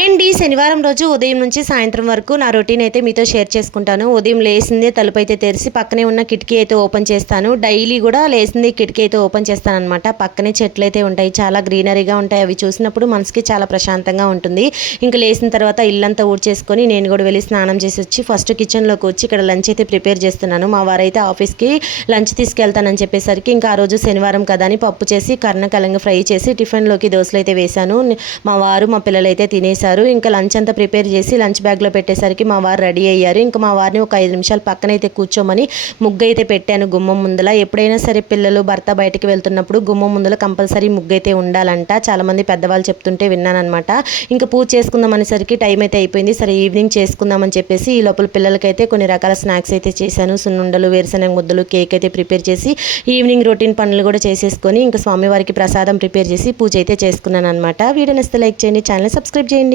అండి శనివారం రోజు ఉదయం నుంచి సాయంత్రం వరకు నా రొటీన్ అయితే మీతో షేర్ చేసుకుంటాను. ఉదయం లేసిందే తలుపు అయితే తెరిచి పక్కనే ఉన్న కిటికీ అయితే ఓపెన్ చేస్తాను. డైలీ కూడా లేసిందే కిటికీ అయితే ఓపెన్ చేస్తాను అనమాట. పక్కనే చెట్లు అయితే ఉంటాయి, చాలా గ్రీనరీగా ఉంటాయి. అవి చూసినప్పుడు మనసుకి చాలా ప్రశాంతంగా ఉంటుంది. ఇంకా లేచిన తర్వాత ఇల్లంతా ఊడ్చేసుకొని నేను కూడా వెళ్ళి స్నానం చేసి వచ్చి ఫస్ట్ కిచెన్లోకి వచ్చి ఇక్కడ లంచ్ అయితే ప్రిపేర్ చేస్తున్నాను. మా వారైతే ఆఫీస్కి లంచ్ తీసుకెళ్తానని చెప్పేసరికి ఇంకా ఆ రోజు శనివారం కదా అని పప్పు చేసి కర్ణకలంగా ఫ్రై చేసి టిఫిన్లోకి దోశలు అయితే వేశాను. మా వారు మా పిల్లలు అయితే తినేసి ఇంకా లంచ్ అంతా ప్రిపేర్ చేసి లంచ్ బ్యాగ్లో పెట్టేసరికి మా వారు రెడీ అయ్యారు. ఇంకా మా వారిని ఒక 5 నిమిషాలు పక్కనైతే కూర్చోమని ముగ్గు అయితే పెట్టాను గుమ్మం ముందల. ఎప్పుడైనా సరే పిల్లలు భర్త బయటికి వెళ్తున్నప్పుడు గుమ్మం ముందల కంపల్సరీ ముగ్గు అయితే ఉండాలంట. చాలామంది పెద్దవాళ్ళు చెప్తుంటే విన్నానమాట. ఇంకా పూజ చేసుకుందాం అనేసరికి టైం అయితే అయిపోయింది. సరే ఈవినింగ్ చేసుకుందామని చెప్పేసి ఈ లోపల పిల్లలకైతే కొన్ని రకాల స్నాక్స్ అయితే చేశాను. సున్నుండలు, వేరుశనగ ముద్దలు, కేక్ అయితే ప్రిపేర్ చేసి ఈవినింగ్ రొటీన్ పనులు కూడా చేసేసుకొని ఇంకా స్వామివారికి ప్రసాదం ప్రిపేర్ చేసి పూజ అయితే చేసుకున్నాను అనమాట. వీడియో నచ్చితే లైక్ చేయండి, ఛానల్ సబ్స్క్రైబ్ చేయండి.